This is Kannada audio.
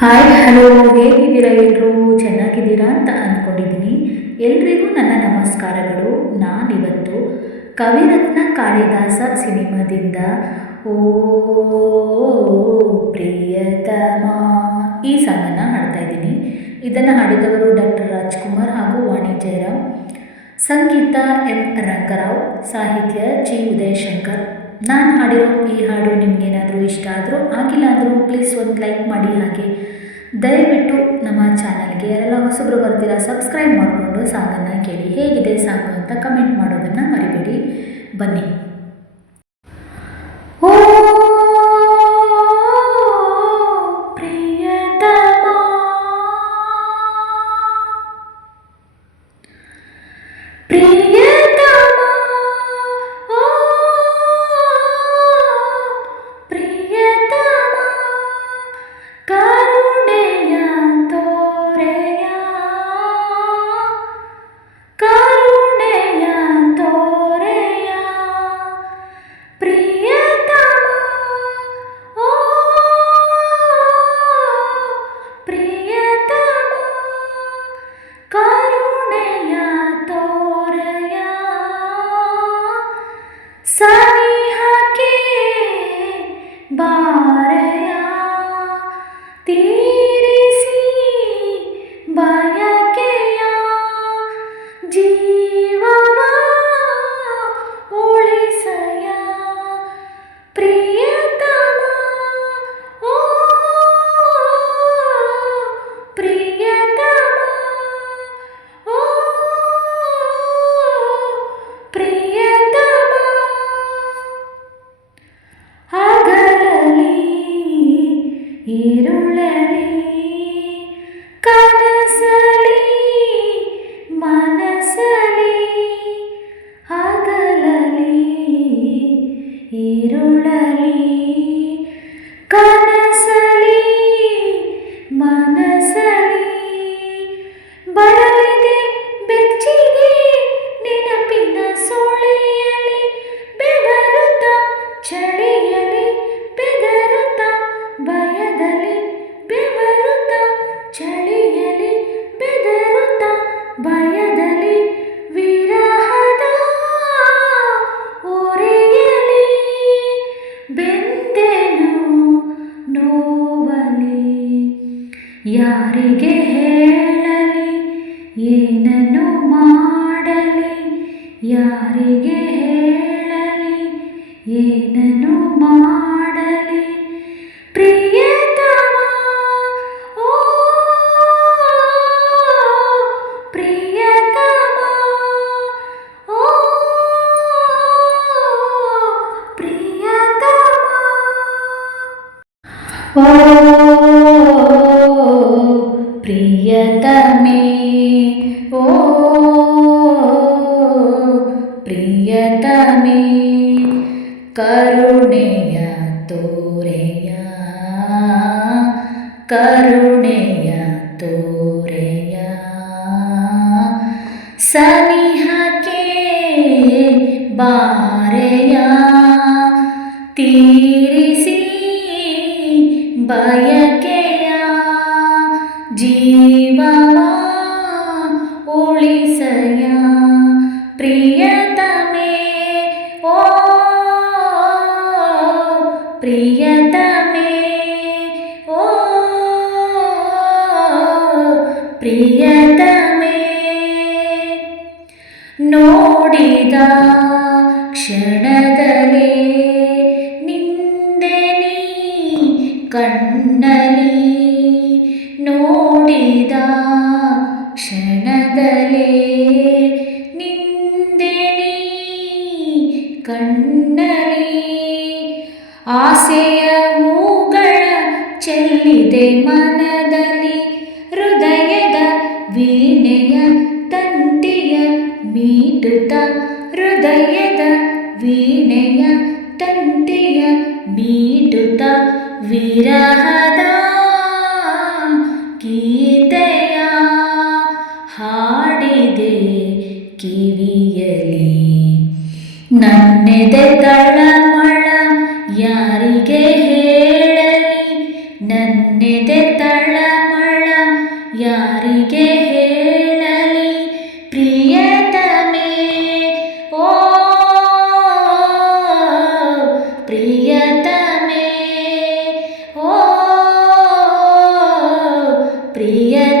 ಹಾಯ್ ಹಲೋ, ಹೇಗಿದ್ದೀರಾ ಎಲ್ಲರೂ? ಚೆನ್ನಾಗಿದ್ದೀರಾ ಅಂತ ಅಂದ್ಕೊಂಡಿದ್ದೀನಿ. ಎಲ್ರಿಗೂ ನನ್ನ ನಮಸ್ಕಾರಗಳು. ನಾನಿವತ್ತು ಕವಿರತ್ನ ಕಾಳಿದಾಸ ಸಿನಿಮಾದಿಂದ ಓ ಪ್ರಿಯತಮ ಈ ಸಾಂಗನ್ನು ಹಾಡ್ತಾ ಇದ್ದೀನಿ. ಇದನ್ನು ಹಾಡಿದವರು ಡಾಕ್ಟರ್ ರಾಜ್ಕುಮಾರ್ ಹಾಗೂ ವಾಣಿ ಜಯರಾಮ್. ಸಂಗೀತ ಎಂ ರಂಗರಾವ್, ಸಾಹಿತ್ಯ ಜಿ ಉದಯಶಂಕರ್. ನಾನು ಹಾಡಿರೋ ಈ ಹಾಡು ನಿಮಗೇನಾದರೂ ಇಷ್ಟ ಆದರೂ ಆಗಿಲ್ಲ ಅಂದರೂ ಪ್ಲೀಸ್ ಒಂದು ಲೈಕ್ ಮಾಡಿ. ಹಾಗೆ ದಯವಿಟ್ಟು ನಮ್ಮ ಚಾನಲ್ಗೆ ಯಾರೆಲ್ಲ ಹೊಸಬ್ರು ಬರ್ತೀರಾ ಸಬ್ಸ್ಕ್ರೈಬ್ ಮಾಡಿಕೊಂಡು ಸಾಂಗನ್ನು ಕೇಳಿ. ಹೇಗಿದೆ ಸಾಂಗು ಅಂತ ಕಮೆಂಟ್ ಮಾಡೋದನ್ನು ಮರಿಬೇಡಿ. ಬನ್ನಿ. ಓ ಪ್ರಿಯತಮ, ಪ್ರಿಯತಮ, ಓ ಪ್ರಿಯತಮ, ಕರುಣೆಯ ತೋರೆಯ, ಕರುಣೆಯ ತೋರೆಯ, ಪ್ರಿಯತಮ, ಓ ಪ್ರಿಯತಮ, ಕರುಣೆಯ ತೋರೆಯ, ಸನಿಹಕ್ಕೆ ಬಾರೆಯ, ತೀರಿಸಿ ಬಯಕೆಯ, ಜೀವವ ಉಳಿಸಯ, ಪ್ರಿಯತಮ, ಓ ಪ್ರಿಯತಮ, ಓ ಪ್ರಿಯತಮ, ಹಗಲಲಿ ഇരുളലി ಕನಸಲಿ ಮನಸಲಿ, ಹಗಲಲಿ ഇരുಳಲಿ ಕನಸಲಿ ಮನಸಲಿ, ಬಳಲಿದೆ ಬೆಚ್ಚಿಗೆ ನೆನಪಿನ ಸುಳಿಯಲಿ, ಬೆವರುತ್ತ ಚಳಿಯಲಿ ಬೆದರುತ್ತ ಭಯದಲ್ಲಿ, ಬೆವರುತ್ತ ಚಳಿಯಲಿ ಬೆದರುತ್ತ ಭಯದಲ್ಲಿ, ವಿರಹದ ಉರಿಯಲಿ ಬೆಂದೆನು ನೋವಲಿ, ಯಾರಿಗೆ ಹೇಳಲಿ ಏನನ್ನು ಮಾಡಲಿ, ಯಾರಿಗೆ ಹೇಳಲಿ ಏನನ್ನು ಮಾಡಲಿ, ಪ್ರಿಯತಮ, ಓ ಪ್ರಿಯತಮ, ಓ ಪ್ರಿಯತಮ, ಓ ಪ್ರಿಯತಮೆ, ಓ ಪ್ರಿಯತಮೆ, ಕರುಣೆಯ ತೋರೆಯ, ಕರುಣೆಯ ತೋರೆಯ, ಸನಿಹಕ್ಕೆ ಬಾರೆಯ, ತೀರಿಸಿ ಬಯಕೆಯ, ಜೀವವ ಉಳಿಸಯ, ಪ್ರಿಯತಮೆ, ಓ ಪ್ರಿಯತಮೆ, ಓ ಪ್ರಿಯತಮೆ, ನೋಡಿದ ಕ್ಷಣದಲೇ ನಿಂದೆ ನೀ ಕಣ್ಣಲಿ, ನೋಡಿದ ಕ್ಷಣದಲೇ ನಿಂದೆ ನೀ ಕಣ್ಣಲಿ, ಆಸೆಯ ಹೂಗಳ ಚೆಲ್ಲಿದೆ ಮನದಲ್ಲಿ, ಹೃದಯದ ವೀಣೆಯ ತಂತಿಯ ಮೀಟುತ್ತ, ಹೃದಯದ ವೀಣೆಯ ತಂತಿಯ ಮೀಟುತ್ತ, ವಿರಹದ ಗೀತೆಯ ಹಾಡಿದೆ ಕಿವಿಯಲಿ, ನನ್ನೆದೆ ತಳಮಳ ಯಾರಿಗೆ ಹೇಳಲಿ, ನನ್ನೆದೆ ಎದೆ ತಳಮಳ ಯಾರಿಗೆ ಹೇಳಲಿ ಪ್ರಿಯತಮೆ, ಓ ಪ್ರಿಯತಮೆ, ಓ ಪ್ರಿಯ